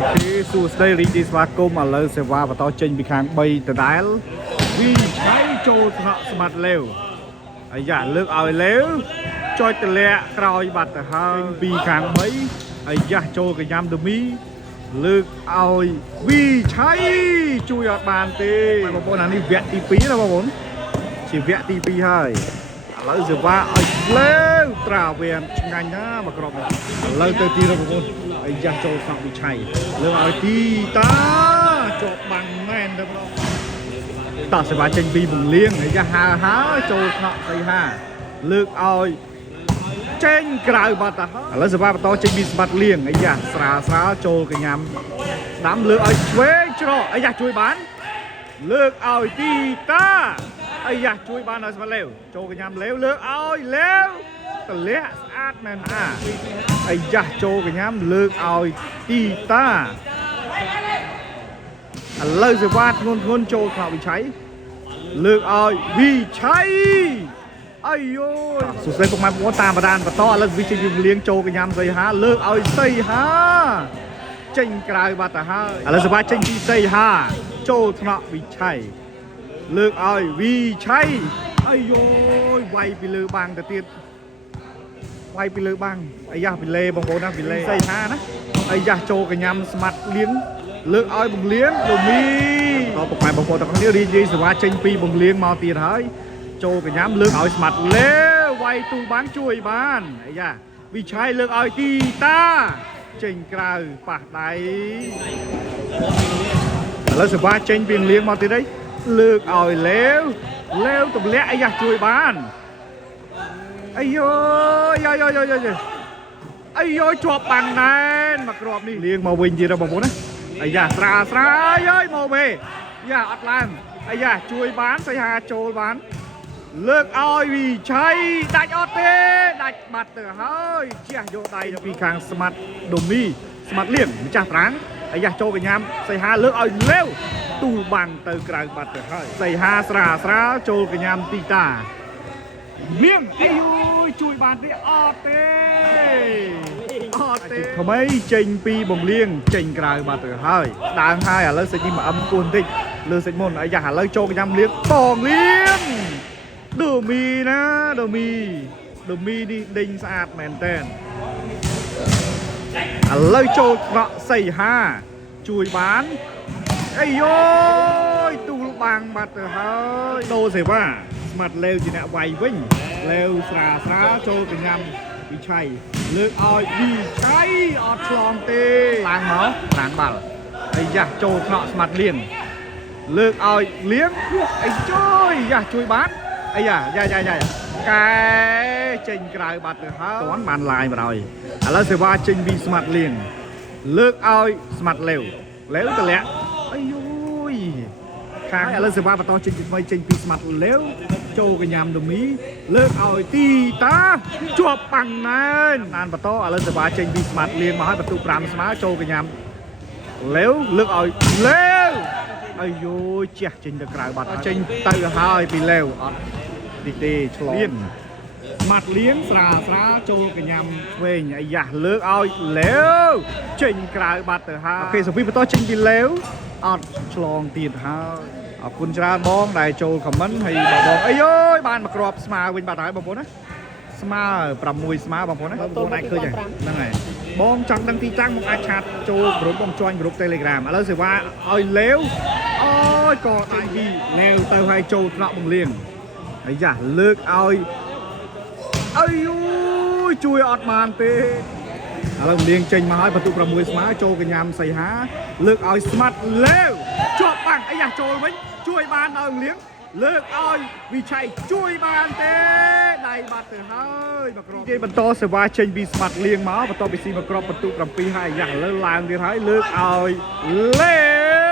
Okay សួស្តីរីករាយស្វាគមន៍ឥឡូវសេវាបន្តចេញពីខាង3ដដែលវិឆ័យចូលថ្នាក់ស្មាត់លេវអាយ៉ាលើកឲ្យលេវចុចតម្លាក់ក្រោយបាត់ទៅហើយពីខាង3អាយ៉ាចូលកញ្ញាំដមីលើកឲ្យវិឆ័យជួយអត់បានទេបងប្អូនអានេះវគ្គទី2ណាបងប្អូនជាវគ្គទី2ហើយឥឡូវសេវាឲ្យលេវត្រាវៀនឆ្ងាញ់ណាមកក្របឥឡូវទៅទីបងប្អូនអាយ៉ាចូលថ្នាក់វិឆ័យលើកឲ្យទីតាជាប់បាំងមែនទៅបងតោះសេវាចេញពីបង្លៀងអាយ៉ាហើយចូលថ្នាក់ស្អីហាលើកឲ្យចេញក្រៅបាត់ទៅឥឡូវសេវាបន្តចេញពីស្បាត់លៀងអាយ៉ាស្រាលចូលកញ្ញាំស្ដាំលើកឲ្យឆ្វេងច្រកអាយ៉ាជួយបានលើកឲ្យទីតាអាយ៉ាជួយបានឲ្យស្មាត់លេវចូលកញ្ញាំលេវលើកឲ្យលេវតម្លាក់ស្អាតមែនអាយ៉ាចូលកញ្ញាំលើកឲ្យទីតាឥឡូវសេវាធ្ងន់ចូលថ្នាក់វិឆ័យលើកឲ្យវិឆ័យអាយយសួស្តីពុកម៉ែបងប្អូនតាមបណ្ដានបន្តឥឡូវវិជ័យយើងលៀងចូលកញ្ញាំសីហាលើកឲ្យសីហាចេញក្រៅបាត់ទៅហើយឥឡូវសេវាចេញពីសីហាចូលថ្នាក់វិឆ័យលើកឲ្យវិឆ័យអាយយវាយពីលើបាំងទៅទៀតវាយពីលើបាំងអាយ៉ាពីលេបងប្អូនណាពីលេសីហាណាអាយ៉ាចូលកញ្ញាំស្មាត់លៀងលើកឲ្យបង្លៀងលូមីដល់ពុកម៉ែបងប្អូនទាំងគ្នារីករាយសេវាចេញពីបង្លៀងមកទៀតហើយចូលកញ្ញាំលើកឲ្យស្មាត់លេវាយទូលបានជួយបានអាយ៉ាវិឆ័យលើកឲ្យទីតាចេញក្រៅប៉ះដៃឥឡូវសេវាចេញពីលៀងមកទៀតហើយលើកឲ្យលេវទម្លាក់អាយ៉ាជួយបានអាយអាយជាប់បាំងណែនមកក្របនេះលៀងមកវិញទៀតបងប្អូនណាអាយ៉ាស្រាយមកវេយ៉ាអត់ឡើងអាយ៉ាជួយបានសីហាចូលបានលើកឲ្យវិឆ័យដាច់អត់ទេដាច់បាត់ទៅហើយជះយកដៃទៅពីខាងស្មាត់ដូមីស្មាត់លៀងម្ចាស់ត្រាំងអាយ៉ាចូលកញ្ញាំសីហាលើកឲ្យលេវទូលបាំងទៅក្រៅបាត់ទៅហើយសីហាស្រាលចូលកញ្ញាំទីតាលៀងអាយជួយបានទេអត់ទេថ្មីចេញពីបំលៀងចេញក្រៅបាត់ទៅហើយដើងហើយឥឡូវសេចនេះមកអឹមគួនបន្តិចលើសេចមុនអាយ៉ាឥឡូវចូលកញ្ញាំលៀងបងលៀងដូមីណាដូមីនេះដេញស្អាតមែនតើឥឡូវចូលថ្នាក់សីហាជួយបានអាយទូលបាំងបាត់ទៅហើយដូសេវាស្មាត់លេវជាអ្នកវាយវិញលេវស្រាលចូលកញ្ញាំវិឆ័យលើកឲ្យវិឆ័យអត់ឆ្លងទេឡើងមកប្រាំងបាល់អាយ៉ាចូលថ្នាក់ស្មាត់លៀងលើកឲ្យលៀងអីជួយបានអាយ៉ាកែចេញក្រៅបាត់ទៅហើយទាន់បានឡាយមកហើយឥឡូវសេវាចេញពីស្មាត់លៀងលើកឲ្យស្មាត់លេវតម្លាក់អាយខាងឥឡូវសេវាបន្តចេញពីថ្មីចេញពីស្មាត់លេវចូលកញ្ញាំដូមីលើកឲ្យទីតាជាប់បាំងណែនបានបន្តឥឡូវសេវាចេញពីស្មាត់លៀងមកឲ្យបន្ទុក5ស្មើចូលកញ្ញាំលេវលើកឲ្យលេវអាយជះចេញទៅក្រៅបាត់ចេញទៅហើយពីលេវអត់ទេឆ្លងស្មាត់លៀងស្រាលចូលកញ្ញាំឆ្វេងអាយ៉ាលើកឲ្យលេវចេញក្រៅបាត់ទៅហើយអូខេសុភីបន្តចេញពីលេវអត់ឆ្លងទៀតហើយអរគុណច្រើនបងដែលចូលខមមិនហើយបងអីបានមកក្របស្មើវិញបាត់ហើយបងប្អូនណាស្មើ6ស្មើបងប្អូនណាបងប្អូនអាចឃើញហ្នឹងហើយបងចង់ដឹងទីតាំងមកអាចឆាតចូលក្រុមបងjoinក្រុម Telegram ឥឡូវសេវាឲ្យលេវក៏ដៃពីលេវទៅឲ្យចូលថ្នាក់បង្លៀងអាយ៉ាលើកឲ្យជួយអត់បានទេឥឡូវលៀងចេញមកហើយបន្ទុក6ស្មើចូលកញ្ញាំសីហាលើកឲ្យស្មាត់លេវជាប់បាំងអាយ៉ាចូលវិញជួយបានដល់លៀងលើកឲ្យវិឆ័យជួយបានទេដៃបាត់ទៅហើយមកក្របគេបន្តសេវាចេញពីស្មាត់លៀងមកបន្តពីស៊ីមកក្របបន្ទុក7ហើយអាយ៉ាឥឡូវឡើងទៀតហើយលើកឲ្យលេ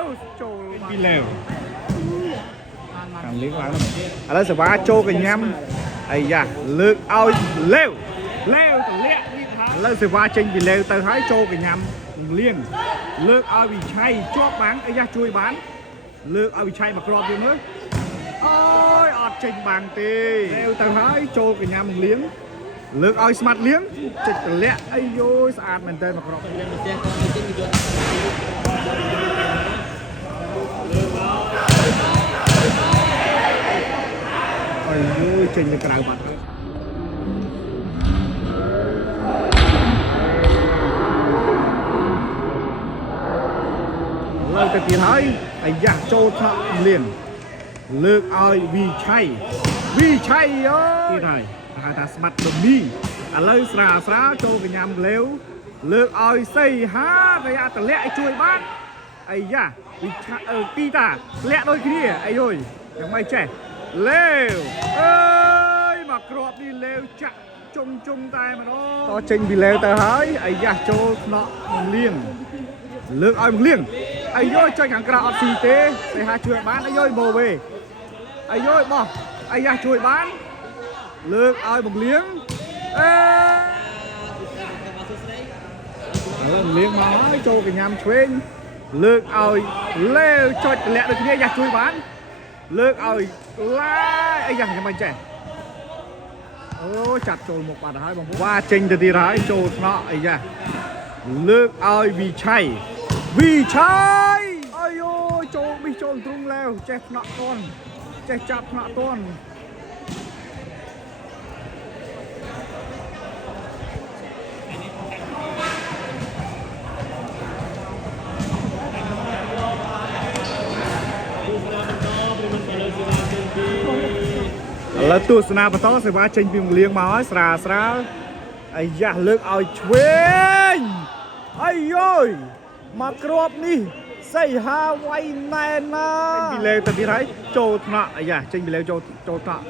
វចូលពីលេវខាងលៀងឡើងឥឡូវសេវាចូលកញ្ញាំអាយ៉ាលើកឲ្យលេវទម្លាក់នេះហើយឥឡូវសេវាចេញពីលេវទៅហើយចូលកញ្ញាំលៀងលើកឲ្យវិឆ័យជាប់បាំងអាយ៉ាជួយបានលើកឲ្យវិឆ័យមកក្របទៀតមើលអត់ចេញបាំងទេលេវទៅហើយចូលកញ្ញាំលៀង លើកឲ្យស្មាត់លៀងចិត្តទម្លាក់អីយយស្អាតមែនតើមកក្រប់អីយយចេញទៅក្រៅបាត់ហើយលើកទៅទៀតហើយអាយ៉ាចូលថ្នាក់លៀងលើកឲ្យវីឆៃយោទៀតហើយហៅថាស្មាត់ដុំមីឥឡូវស្រាលចូលកញ្ញាំលេវលើកឲ្យសៃហារយៈតម្លាក់ឲ្យជួយបានអាយ៉ាវីឆៃពីតាធ្លាក់ដូចគ្នាអីយយយ៉ាងម៉េចចេះលេវអើយមកគ្រាប់នេះលេវចាក់ជុំតែម្ដងតចេញពីលេវទៅហើយអាយ៉ាចូលថ្នាក់លៀងលើកឲ្យមកលៀងអាយយចុចខាងក្រៅអត់ស៊ីទេសៃហាជួយបានអាយយម៉ូវេអាយយបោះអាយ៉ាជួយបានលើកឲ្យបង្លៀងអេឥឡូវបង្លៀងមកហើយចូលកញ្ញាំឆ្វេងលើកឲ្យលេវចុចតម្លាក់ដូចគ្នាយ៉ាជួយបានលើកឲ្យឡាយអីយ៉ាងមិនចេះអូចាត់ចូលមុខបាត់ហើយបងប្អូនវ៉ាចេញទៅទៀតហើយចូលថ្នាក់អីយ៉ាលើកឲ្យវីឆៃអាយូចូលប៊ីចូលទ្រុងលេវចេះថ្នាក់តន់ចេះចាប់ថ្នាក់តន់ឥឡូវទស្សនាបន្តសេវាចេញពីបង្លៀងមកហើយស្រាលអាយ៉ាលើកឲ្យឆ្វេងអាយយមកគ្រាប់នេះសៃហាវៃណែនណាពីលេវទៅទៀតហើយចូលថ្នាក់អាយ៉ាចេញពីលេវចូលថ្នាក់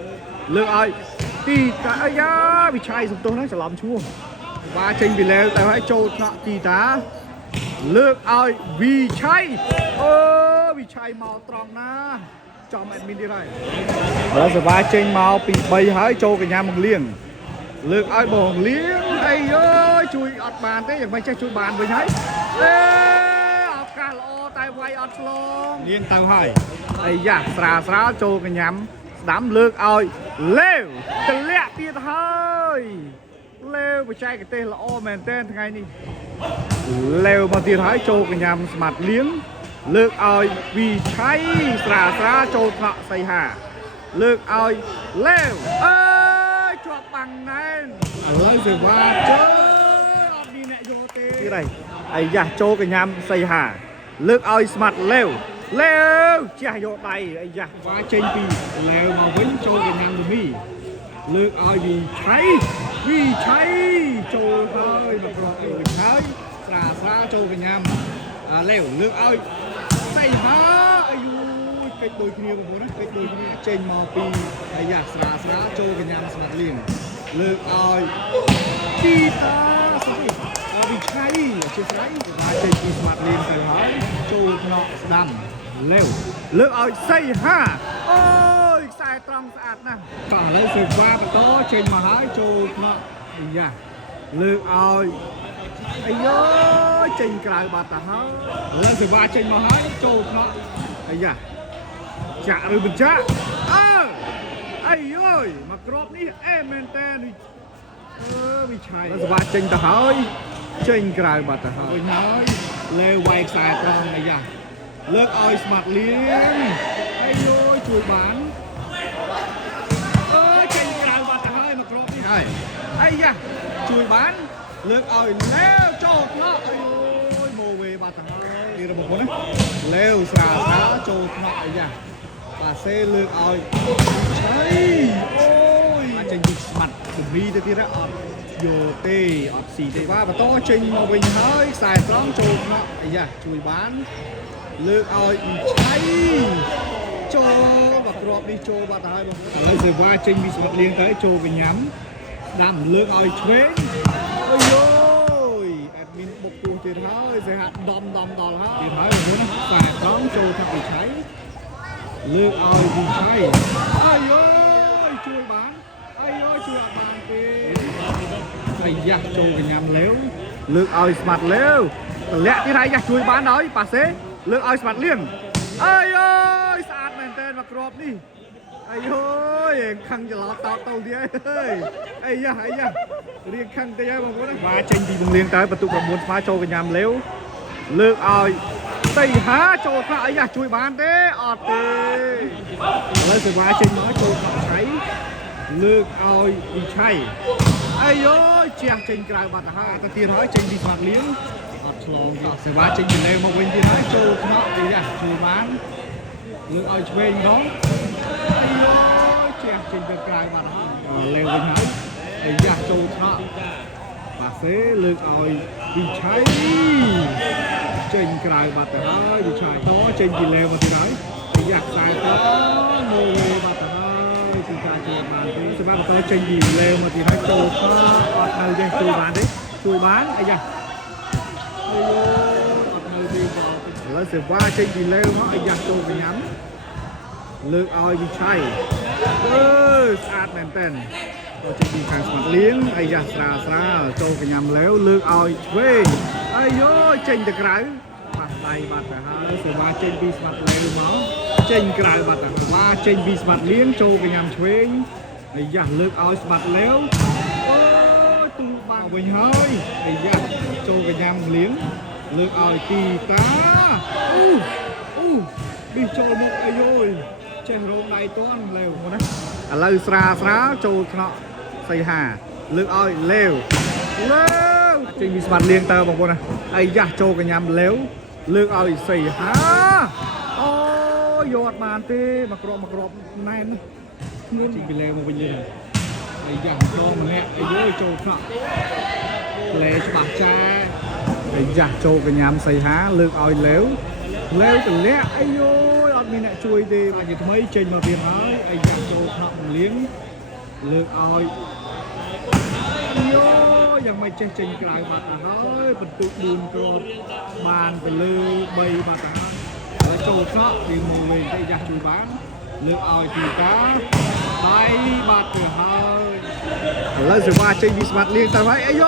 លើកឲ្យទីតាអាយ៉ាវិឆ័យសំទោសហ្នឹងច្រឡំឈ្មោះបាទចេញពីលេវទៅហើយចូលថ្នាក់ទីតាលើកឲ្យវិឆ័យអូវិឆ័យមកត្រង់ណាចំអេដមីនទៀតហើយបើសបាចេញមកពី3ហើយចូលកញ្ញាបង្លៀងលើកឲ្យបងលៀងអីយយជួយអត់បានទេយ៉ាងមិនចេះជួយបានវិញហើយអេឱកាសល្អតែវាយអត់ឆ្លងលៀងទៅហើយអីយ៉ាស្រាលចូលកញ្ញាស្ដាំលើកឲ្យលេវតម្លាក់ទៀតហើយលេវបច្ចេកទេសល្អមែនទែនថ្ងៃនេះលេវមកទៀតហើយចូលកញ្ញាស្មាត់លៀងលើកឲ្យវីឆៃស្រាលចូលថ្នាក់សៃហាលើកឲ្យលេវអើយជាប់បាំងណែនឥឡូវសេវាចូលអត់មានអ្នកយកទេទៀតហើយអាយ៉ាចូលកញ្ញាសៃហាលើកឲ្យស្មាត់លេវជះយកដៃអាយ៉ាវាចេញពីលេវមកវិញចូលកញ្ញាលូមីលើកឲ្យវីឆៃចូលហើយមកប្រកវិញហើយស្រាលចូលកញ្ញាលេវលើកឲ្យសៃហាអាយូកិច្ចដូចគ្នាបងប្អូនណាកិច្ចដូចគ្នាចេញមកពីអាយ៉ាស្រាលចូលកញ្ញាស្មាត់លៀងលើកឲ្យទីតាស្អីវិឆ័យជាស្រ័យបាទចេញពីស្មាត់លៀងទៅហើយចូលថ្នាក់ស្ដាំលេវលើកឲ្យសៃហាអូយខ្សែត្រង់ស្អាតណាស់បាទឥឡូវសេវាបន្តចេញមកហើយចូលថ្នាក់អាយ៉ាលើកឲ្យអាយចេញក្រៅបាត់ទៅហើយឥឡូវសេវាចេញមកហើយចូលថ្នាក់អាយ៉ាចាក់ឬមិនចាក់អាយមកគ្រាប់នេះអេមែនតើវិឆ័យសេវាចេញទៅហើយចេញក្រៅបាត់ទៅហើយវិញហើយលេវវាយខ្សែត្រង់អាយ៉ាលើកឲ្យស្មាត់លៀងអាយជួយបានចេញក្រៅបាត់ទៅហើយមកគ្រាប់នេះហើយអាយ៉ាជួយបានលើកឲ្យលេវចូលថ្នាក់អូយម៉ូវេបាត់ទៅហើយនេះរបស់បងណាលេវស្រាលចូលថ្នាក់អាយ៉ាបាសេលើកឲ្យឆៃអូយអាចចេញពីស្មាត់ដុំមីទៅទៀតអត់យកទេអត់ស៊ីទេបាទបន្តចេញមកវិញហើយខ្សែត្រង់ចូលថ្នាក់អាយ៉ាជួយបានលើកឲ្យឆៃចូលបាត់គ្រាប់នេះចូលបាត់ហើយបងឥឡូវសេវាចេញពីស្មាត់លៀងទៅចូលកញ្ញាំដាំលើកឲ្យឆ្វេងអូយអេដមីនបុកពោះទៀតហើយសេហាដំដល់ហើយទៀតហើយបងប្អូនណាខ្សែត្រង់ចូលថ្នាក់វិឆ័យលើកឲ្យវិឆ័យអាយជួយបានអាយជួយអត់បានទេអាយ៉ាចូលកញ្ញាំលេវលើកឲ្យស្មាត់លេវតម្លាក់ទៀតហើយយ៉ាជួយបានហើយប៉ាសេលើកឲ្យស្មាត់លៀងអាយស្អាតមែនទែនមកគ្រាប់នេះអ អាយយខឹងច្រឡោតតទៅទៀតហើយអីយ៉ារៀងខឹងតិចហើយបងប្អូនមកចេញពីបង្រៀងទៅបន្ទុក9ស្មើចូលកញ្ញាំលេវលើកឲ្យសីហាចូលខ្លះអីយ៉ាជួយបានទេអត់ទេឥឡូវសេវាចេញមកចូលខ្លះឆៃលើកឲ្យវិឆ័យអាយយជះចេញក្រៅបាត់ទៅហើយទៅទៀតហើយចេញពីស្មាត់លៀងអត់ឆ្លងទៀតសេវាចេញពីលេវមកវិញទៀតហើយចូលខ្នក់អីយ៉ាជួយបានលើកឲ្យឆ្វេងម្ដងអាយយជះចេញទៅក្រៅបាត់ហើយលេវវិញហើយអីយ៉ាចូលខ្នក់ប៉ាសេលើកឲ្យវិឆ័យចេញក្រៅបាត់ទៅហើយវិឆ័យតចេញពីលេវមកទៀតហើយអីយ៉ាខ្សែតមើលបាត់ទៅហើយគឺការជួយបានទេសម្រាប់បន្តចេញពីលេវមកទៀតហើយចូលខ្នក់អត់នៅទេជួយបានទេជួយបានអីយ៉ាអូអត់នៅទេបងឥឡូវសេវាចេញពីលេវមកអីយ៉ាចូលកញ្ញាំលើកឲ្យវិឆ័យស្អាតមែនតើចេញពីខាងស្មាត់លៀងអាយ៉ាស្រាលចូលកញ្ញាំលេវលើកឲ្យឆ្វេងអាយចេញទៅក្រៅបាត់ដៃបាត់ទៅហើយសេវាចេញពីស្មាត់លេវមកចេញក្រៅបាត់ទៅបាទចេញពីស្មាត់លៀងចូលកញ្ញាំឆ្វេងអាយ៉ាលើកឲ្យស្មាត់លេវអូទូបាក់វិញហើយអាយ៉ាចូលកញ្ញាំលៀងលើកឲ្យទីតាអូប៊ីចូលមកអាយចេះរោងដៃទាន់លេវមកណាឥឡូវស្រាលចូលថ្នាក់សីហាលើកឲ្យលេវចេញពីស្មាត់លៀងតើបងប្អូនណាអាយ៉ាចូលកញ្ញាំលេវលើកឲ្យសីហាអូយកអត់បានទេមកក្របណែនធ្ងន់ចេញពីលេវមកវិញលេអាយ៉ាចងម្នាក់អាយចូលថ្នាក់លេច្បាស់ចាអាយ៉ាចូលកញ្ញាំសីហាលើកឲ្យលេវទម្លាក់អាយអត់មានអ្នកជួយទេមកជាថ្មីចេញមកទៀតហើយអាយ៉ាចូលថ្នាក់លៀងលើកឲ្យយ៉ាងមិនចេះចេញក្រៅបាត់ទៅហើយបន្ទុក4គ្រាប់បានទៅលើ3បាត់ទៅហើយចូលថ្នាក់ពីមកវិញទៅយ៉ាជួយបានលើកឲ្យទីតាដៃបាត់ទៅហើយឥឡូវសេវាចេញពីស្មាត់លៀងទៅហើយអាយ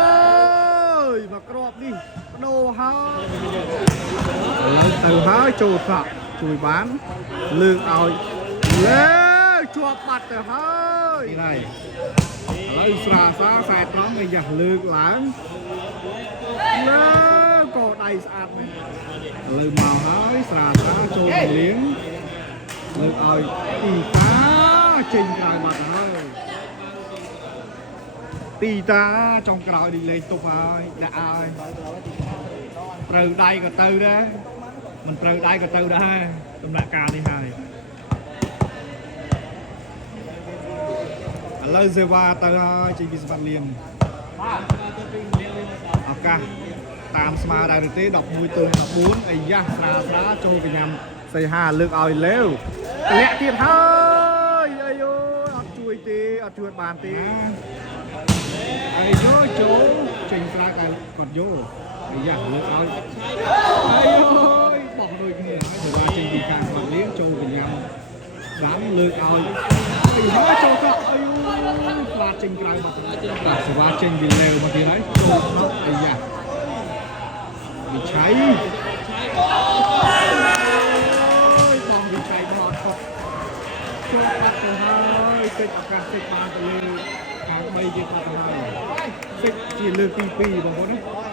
មកគ្រាប់នេះបដូរហើយឥឡូវទៅហើយចូលថ្នាក់ជួយបានលើកឲ្យជាប់បាត់ទៅហើយនេះឥឡូវស្រាខ្សែត្រង់អាយ៉ាលើកឡើងក៏ដៃស្អាតមែនឥឡូវមកហើយស្រាចូលលៀងលើកឲ្យទីតាចេញក្រៅបាត់ហើយទីតាចុងក្រោយនេះលេងទប់ហើយដាក់ឲ្យត្រូវដៃក៏ទៅដែរមិនត្រូវដៃក៏ទៅដែរដំណាក់កាលនេះហើយឥឡូវសេវាទៅហើយចេញពីស្មាត់លៀងឱកាសតាមស្មើដែរទេ11ទល់14អាយ៉ាស្រាចូលកញ្ញាំសីហាលើកឲ្យលេវតម្លាក់ទៀតហើយអាយអត់ជួយទេអត់ជួយបានទេអាយចូលចេញក្រៅតែគាត់យកអាយ៉ាលើកឲ្យអាយបោះដូចគ្នាហើយសេវាចេញពីខាងស្មាត់លៀងចូលកញ្ញាំស្ដាំលើកឲ្យអាយចូលក៏អាយខ្លាចចេញក្រៅមកបាទសេវាចេញពីលេវមកទៀតហើយចូលមកអាយ៉ាវិឆ័យបងវិឆ័យមកអត់ខុសចូលបាត់ទៅហើយពេចឱកាសពេចបានទៅលើខាង3ទៀតបាត់ទៅហើយពេចជាលើកទី2បងប្អូនណា